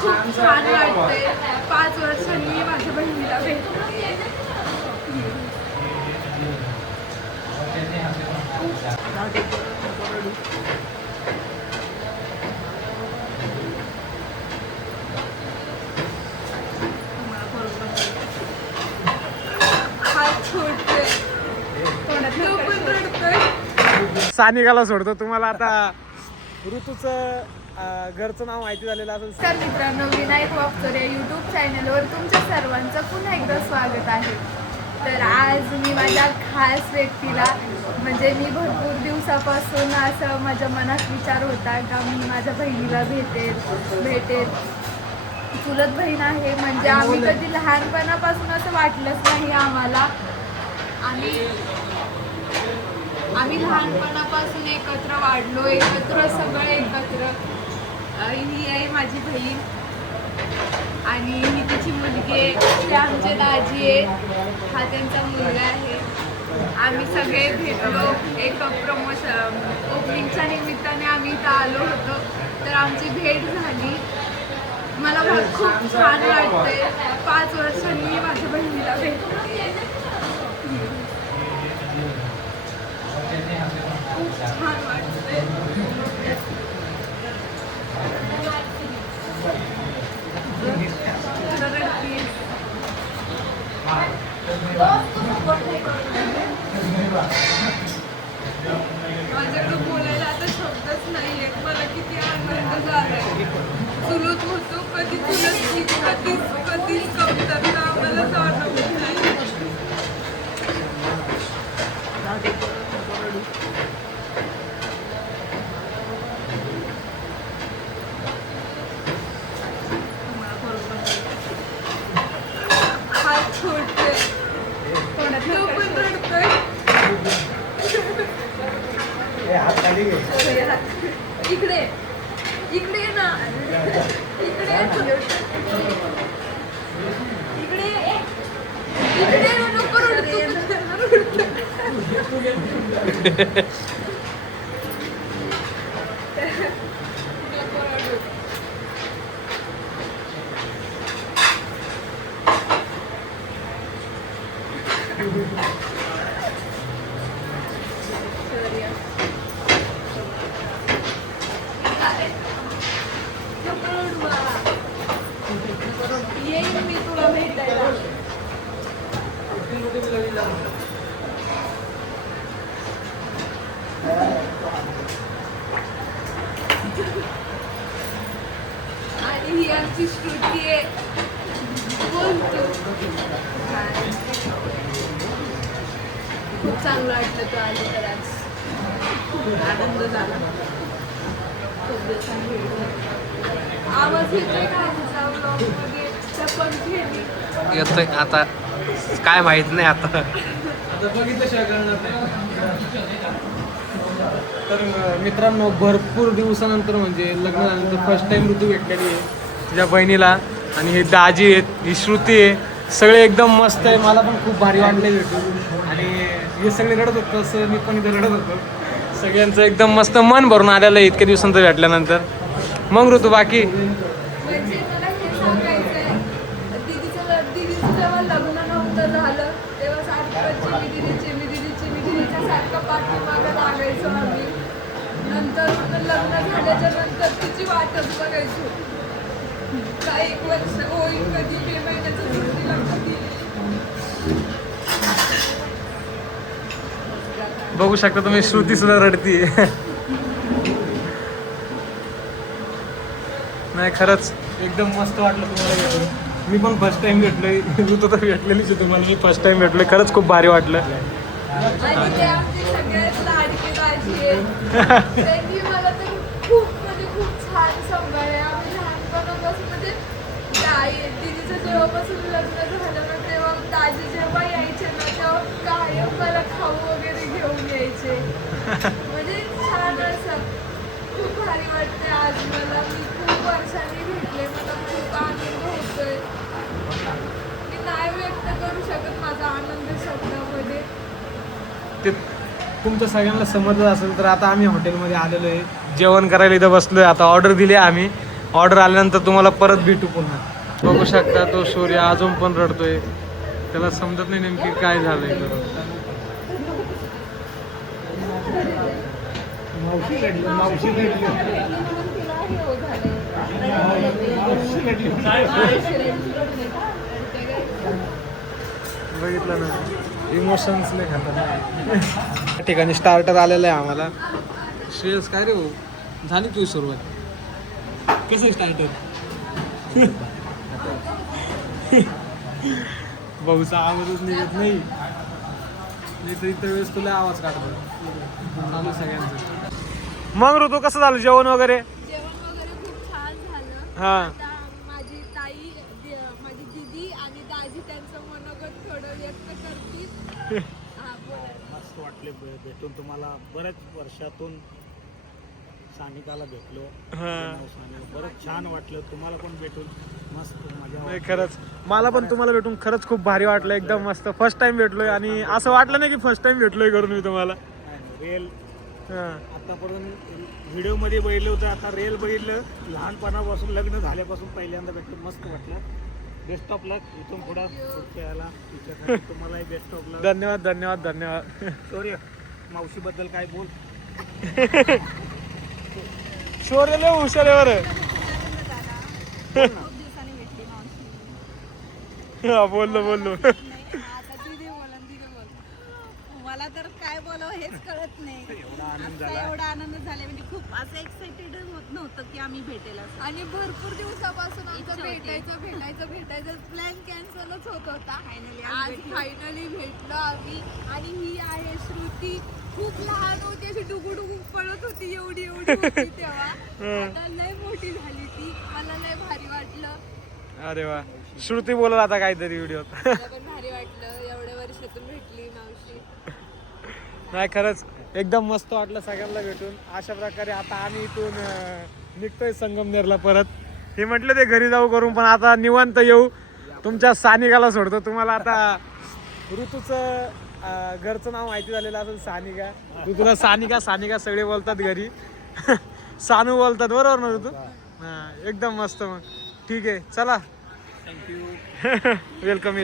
खूप छान वाटते. 5 वर्षांनी माझ्या बहिणीला भेटते. सानिकाला सोडतो. तुम्हाला आता ऋतूचं घरचं नाव माहिती झालेलं असेल. तर मित्रांनो, विनायक वाकचोर या यूट्यूब चॅनलवर तुमच्या सर्वांचं पुन्हा एकदा स्वागत आहे. तर आज मी माझ्या खास व्यक्तीला, म्हणजे मी भरपूर दिवसापासून असं माझ्या मनात विचार होता का मी माझ्या बहिणीला भेटेल. चुलत बहीण आहे, म्हणजे आम्ही कधी लहानपणापासून असं वाटलंच नाही आम्हाला. आम्ही लहानपणापासून एकत्र वाढलो, सगळे एकत्र. ही आहे माझी बहीण आणि ही तिची मुलगी आहे. ते आमचे दाजी आहे, हा त्यांचा मुलगा आहे. आम्ही सगळे भेटलो एक ओपनिंगच्या निमित्ताने आम्ही इथं आलो होतो. तर आमची भेट झाली. मला खूप छान वाटतंय. 5 वर्षांनी माझ्या बहिणीला भेटते. खूप छान वाटतंय. माझ्याकडे बोलायला आता शब्दच नाही आहेत. मला किती आनंद झालाय. चुलत होतो, कधी चुलत कधीच कमतरता आम्हाला जाणवत नाही. हात छोटे तो पण रडतोय. इकडे इकडे ना, इकडे नको रडतो. येईल मी तुला भेटायला. आणि ही आमची श्रुती आहे. बोलतो. खूप चांगलं वाटलं तू आली तर आज. आनंद झाला. खूप दिवसांनी भेटलो. आवाज येतोय का आमचा ब्लॉगमध्ये? त्या पंखेने येतोय आता, काय माहित नाही आता. तर मित्रांनो, भरपूर दिवसानंतर म्हणजे लग्न झाल्यानंतर फर्स्ट टाइम ऋतू भेटलेली आहे तुझ्या बहिणीला. आणि हे दाजी आहेत, ही श्रुती आहे, सगळे एकदम मस्त आहे. मला पण खूप भारी वाटले भेटून. आणि हे सगळे रडत होतं, तसं मी पण इथं रडत होतो. सगळ्यांचं एकदम मस्त मन भरून आलेलं आहे इतक्या दिवसांचं भेटल्यानंतर. मग ऋतू बाकी म्हणजे मला हे सांगायचंय, दीदीचं जेव्हा लग्न नव्हतं झालं तेव्हा सारखं चिमी सारखं पाठीमागं लागायचो आम्ही. नंतर लग्न झाल्याच्या नंतर तिची वाटच बघायचो. का 1 वर्ष होईल, कधी मे महिन्याचं सुट्टीला कधी. बघू शकता तुम्ही, श्रुती सुद्धा रडतीये. नाही, खरंच एकदम मस्त वाटलं तुम्हाला भेटून. मी पण फर्स्ट टाइम भेटलोय. ऋतू तर भेटलेलीच आहे तुम्हाला. मी फर्स्ट टाइम भेटलोय. खरंच खूप भारी वाटलं. आणि ते आमची सगळ्यात लाडकी दाजी आहेत. त्यांनी मला तर खूप छान सांभाळले. आम्ही लहानपणापासून म्हणजे दीदीचं जेव्हापासून लग्न झालं ना, तेव्हा दाजी जेव्हा यायचे ना, तेव्हा कायम मला खाऊ वगैरे घेऊन यायचे. म्हणजे छान असं खूप भारी वाटते आज मला. मी खूप वर्षांनी भेटले. मला खूप आनंद होतोय. मी नाही व्यक्त करू शकत माझा आनंद शब्दामध्ये. ते तुमचं सगळ्यांना समजलं असेल तर आता आम्ही हॉटेलमध्ये आलेलो आहे, जेवण करायला इथं बसलोय. आता ऑर्डर दिली आम्ही ऑर्डर आल्यानंतर तुम्हाला परत भेटू पुन्हा. बघू शकता तो शौर्य अजून पण रडतोय, त्याला समजत नाही नेमकी काय झालंय. बघितलं ना, इमोशन्स नाही खातात. त्या ठिकाणी स्टार्टर आलेलं आहे आम्हाला. श्रेयस काय रे भाऊ, झाली तुझी सुरुवात? कसं स्टार्टर? भाऊचा आवाजच निघत नाही तर इतर वेळेस तुला आवाज काढतो. चालू सगळ्यांचं. मग ऋतू कसं झालं जेवण वगैरे? जेवण वगैरे खूप छान झालं. हा. आता माझी ताई, माझी दीदी आणि दाजी त्यांचं मनोगत थोडं व्यक्त करतील. हा, बोला. मस्त वाटले भेटून तुम्हाला. बऱ्याच वर्षातून सानिकाला भेटलो. बरंच छान वाटलं तुम्हाला पण भेटून. मस्त मजा नाही खरंच मला पण तुम्हाला भेटून खरंच खूप भारी वाटलं. एकदम मस्त. फर्स्ट टाइम भेटलोय आणि असं वाटलं नाही की फर्स्ट टाइम भेटलोय करून मी तुम्हाला. रेल हा. आतापर्यंत व्हिडिओ मध्ये बघितलं होतं, आता रेल बघितलं. लहानपणापासून लग्न झाल्यापासून पहिल्यांदा भेटलो. मस्त वाटलं. बेस्ट ऑफ लक इथून पुढं पुढच्या याला तुम्हालाही बेस्ट ऑफ लक. धन्यवाद धन्यवाद धन्यवाद. शौर्य मावशीबद्दल काय बोल. शौर्य लय हुशार आहे बरं. खूप दिवसांनी भेटली मावशी. हा, बोललो बोललो. आता दीदी बोल आणि दीदी बोल. मला तर काय बोलावं हेच कळत नाही. एवढा आनंद झाला म्हणजे खूप असं एक्साइटेड होत नव्हतं की आम्ही भेटेल असं. आणि भरपूर दिवसापासून आमचं भेटायचं प्लॅन कॅन्सलच होत होता. आज फायनली भेटलो आम्ही. आणि ही आहे श्रुती. खूप लहान होती, अशी डुगू पळत होती, एवढी होती तेव्हा. आता लय मोठी झाली ती. मला लय भारी वाटलं. अरे वा. श्रुती बोलत आता काहीतरी व्हिडिओ. मला पण भारी वाटलं, एवढ्या वर्षातून भेटली मावशी. नाही खरंच एकदम मस्त वाटलं सगळ्यांना भेटून. अशा प्रकारे आता आम्ही इथून निघतोय संगमनेरला परत. हे म्हटलं ते घरी जाऊ करून, पण आता निवांत येऊ. तुमच्या सानिकाला सोडतो. तुम्हाला आता ऋतूचं घरचं नाव माहिती झालेलं असेल, सानिका. ऋतूला सानिका सगळे बोलतात घरी. सानू बोलतात बरोबर ना ऋतू? हा एकदम मस्त. मग ठीक आहे चला. थँक्यू. वेलकम.